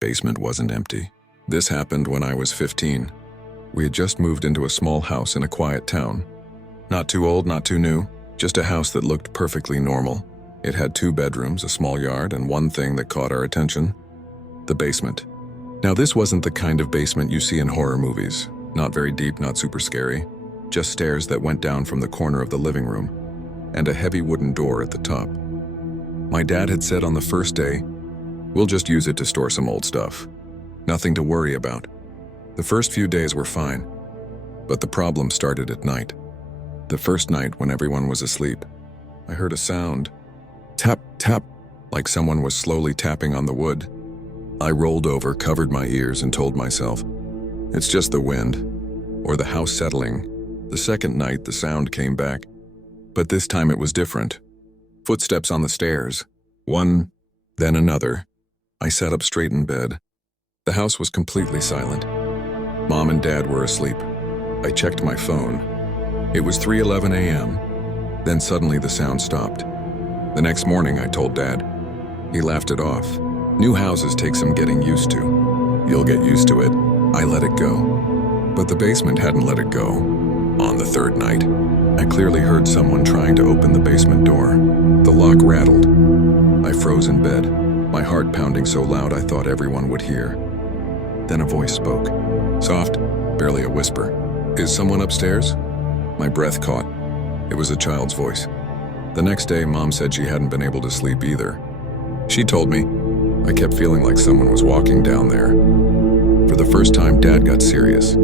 Basement wasn't empty. This happened when I was 15. We had just moved into a small house in a quiet town. Not too old, not too new, just a house that looked perfectly normal. It had 2 bedrooms, a small yard, and one thing that caught our attention: the basement. Now, this wasn't the kind of basement you see in horror movies. Not very deep, not super scary. Just stairs that went down from the corner of the living room, and a heavy wooden door at the top. My dad had said on the first day, "We'll just use it to store some old stuff. Nothing to worry about." The first few days were fine, but the problem started at night. The first night, when everyone was asleep, I heard a sound. Tap, tap, like someone was slowly tapping on the wood. I rolled over, covered my ears, and told myself, "It's just the wind, or the house settling." The second night, the sound came back, but this time it was different. Footsteps on the stairs. One, then another. I sat up straight in bed. The house was completely silent. Mom and Dad were asleep. I checked my phone. It was 3:11 a.m. Then suddenly the sound stopped. The next morning I told Dad. He laughed it off. "New houses take some getting used to. You'll get used to it." I let it go. But the basement hadn't let it go. On the third night, I clearly heard someone trying to open the basement door. The lock rattled. I froze in bed, my heart pounding so loud I thought everyone would hear. Then a voice spoke. Soft, barely a whisper. "Is someone upstairs?" My breath caught. It was a child's voice. The next day, Mom said she hadn't been able to sleep either. She told me. I kept feeling like someone was walking down there. For the first time, Dad got serious.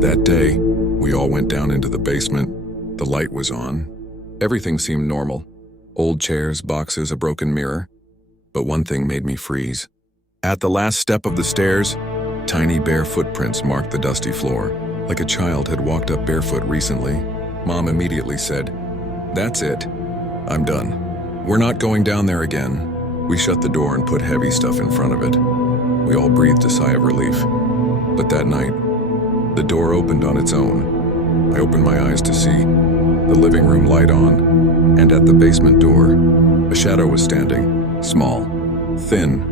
That day, we all went down into the basement. The light was on. Everything seemed normal. Old chairs, boxes, a broken mirror. But one thing made me freeze. At the last step of the stairs, tiny bare footprints marked the dusty floor, like a child had walked up barefoot recently. Mom immediately said, "That's it. I'm done. We're not going down there again." We shut the door and put heavy stuff in front of it. We all breathed a sigh of relief. But that night, the door opened on its own. I opened my eyes to see the living room light on, and at the basement door, a shadow was standing, small, thin.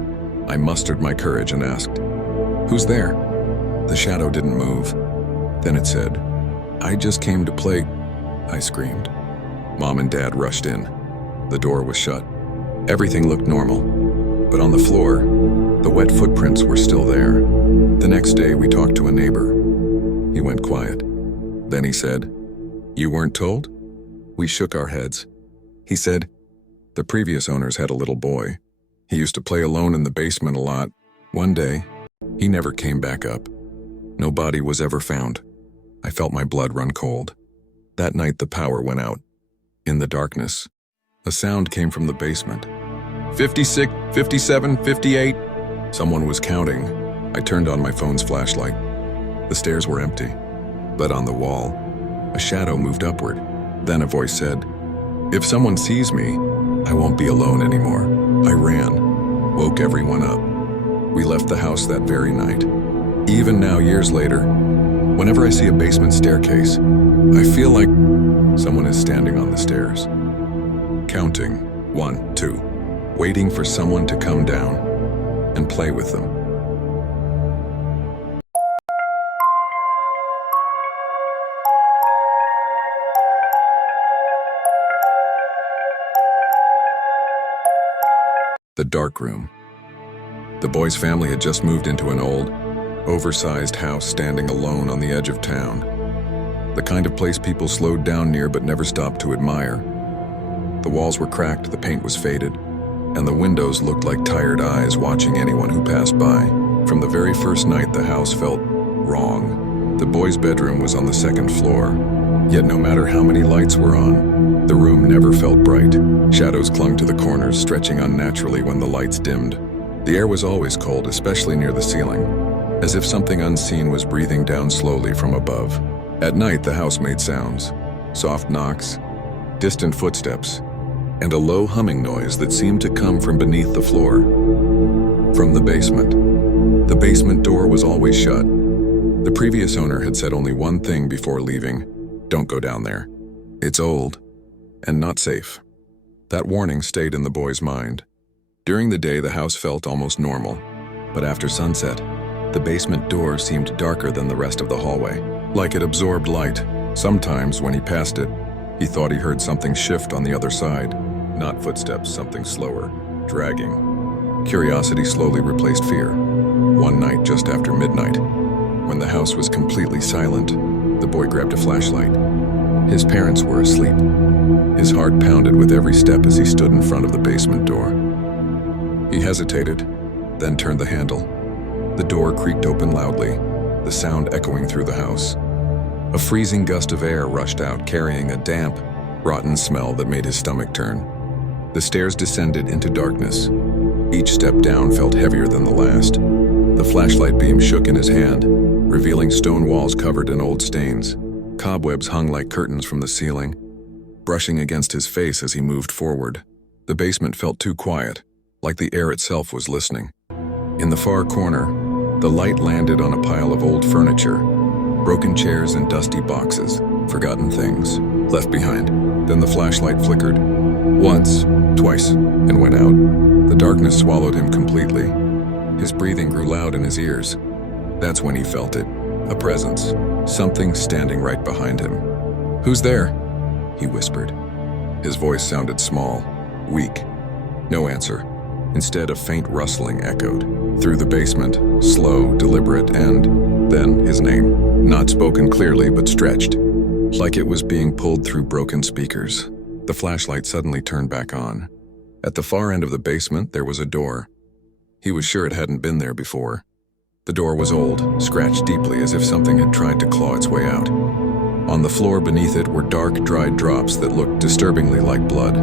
I mustered my courage and asked, "Who's there?" The shadow didn't move. Then it said, "I just came to play," I screamed. Mom and Dad rushed in. The door was shut. Everything looked normal, but on the floor, the wet footprints were still there. The next day, we talked to a neighbor. He went quiet. Then he said, "You weren't told?" We shook our heads. He said, "The previous owners had a little boy. He used to play alone in the basement a lot. One day, he never came back up. No body was ever found." I felt my blood run cold. That night, the power went out. In the darkness, a sound came from the basement. 56, 57, 58. Someone was counting. I turned on my phone's flashlight. The stairs were empty, but on the wall, a shadow moved upward. Then a voice said, "If someone sees me, I won't be alone anymore." I ran, woke everyone up. We left the house that very night. Even now, years later, whenever I see a basement staircase, I feel like someone is standing on the stairs, counting 1, 2, waiting for someone to come down and play with them. The dark room. The boy's family had just moved into an old, oversized house standing alone on the edge of town. The kind of place people slowed down near but never stopped to admire. The walls were cracked, the paint was faded, and the windows looked like tired eyes watching anyone who passed by. From the very first night, the house felt wrong. The boy's bedroom was on the second floor, yet no matter how many lights were on, the room never felt bright. Shadows clung to the corners, stretching unnaturally when the lights dimmed. The air was always cold, especially near the ceiling, as if something unseen was breathing down slowly from above. At night, the house made sounds, soft knocks, distant footsteps, and a low humming noise that seemed to come from beneath the floor. From the basement. The basement door was always shut. The previous owner had said only one thing before leaving: "Don't go down there. It's old and not safe." That warning stayed in the boy's mind. During the day, the house felt almost normal, but after sunset, the basement door seemed darker than the rest of the hallway, like it absorbed light. Sometimes, when he passed it, he thought he heard something shift on the other side. Not footsteps, something slower, dragging. Curiosity slowly replaced fear. One night, just after midnight, when the house was completely silent, the boy grabbed a flashlight. His parents were asleep. His heart pounded with every step as he stood in front of the basement door. He hesitated, then turned the handle. The door creaked open loudly, the sound echoing through the house. A freezing gust of air rushed out, carrying a damp, rotten smell that made his stomach turn. The stairs descended into darkness. Each step down felt heavier than the last. The flashlight beam shook in his hand, revealing stone walls covered in old stains. Cobwebs hung like curtains from the ceiling, brushing against his face as he moved forward. The basement felt too quiet, like the air itself was listening. In the far corner, the light landed on a pile of old furniture, broken chairs and dusty boxes, forgotten things, left behind. Then the flashlight flickered, once, twice, and went out. The darkness swallowed him completely. His breathing grew loud in his ears. That's when he felt it, a presence, something standing right behind him. "Who's there?" he whispered. His voice sounded small, weak. No answer. Instead, a faint rustling echoed through the basement, slow, deliberate, and then his name, not spoken clearly but stretched, like it was being pulled through broken speakers. The flashlight suddenly turned back on. At the far end of the basement, there was a door. He was sure it hadn't been there before. The door was old, scratched deeply as if something had tried to claw its way out. On the floor beneath it were dark, dried drops that looked disturbingly like blood.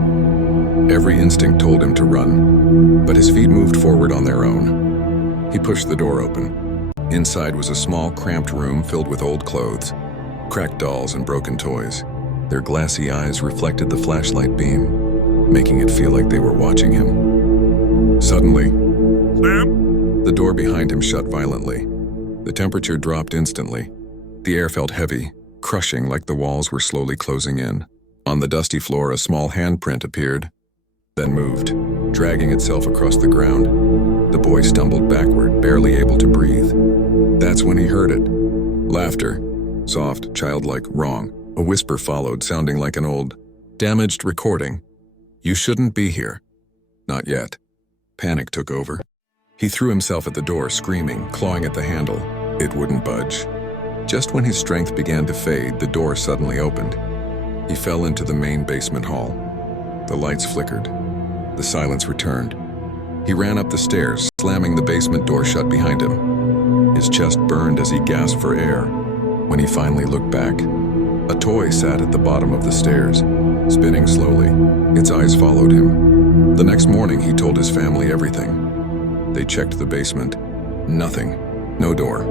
Every instinct told him to run, but his feet moved forward on their own. He pushed the door open. Inside was a small, cramped room filled with old clothes, cracked dolls, and broken toys. Their glassy eyes reflected the flashlight beam, making it feel like they were watching him. Suddenly, the door behind him shut violently. The temperature dropped instantly. The air felt heavy, crushing like the walls were slowly closing in. On the dusty floor, a small handprint appeared, then moved, dragging itself across the ground. The boy stumbled backward, barely able to breathe. That's when he heard it. Laughter. Soft, childlike, wrong. A whisper followed, sounding like an old, damaged recording. "You shouldn't be here." Not yet. Panic took over. He threw himself at the door, screaming, clawing at the handle. It wouldn't budge. Just when his strength began to fade, the door suddenly opened. He fell into the main basement hall. The lights flickered. The silence returned. He ran up the stairs, slamming the basement door shut behind him. His chest burned as he gasped for air. When he finally looked back, a toy sat at the bottom of the stairs, spinning slowly. Its eyes followed him. The next morning, he told his family everything. They checked the basement. Nothing. No door.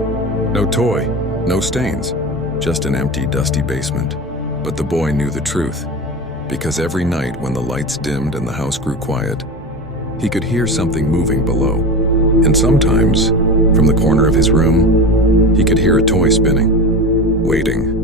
No toy. No stains. Just an empty, dusty basement. But the boy knew the truth, because every night when the lights dimmed and the house grew quiet, he could hear something moving below. And sometimes, from the corner of his room, he could hear a toy spinning, waiting.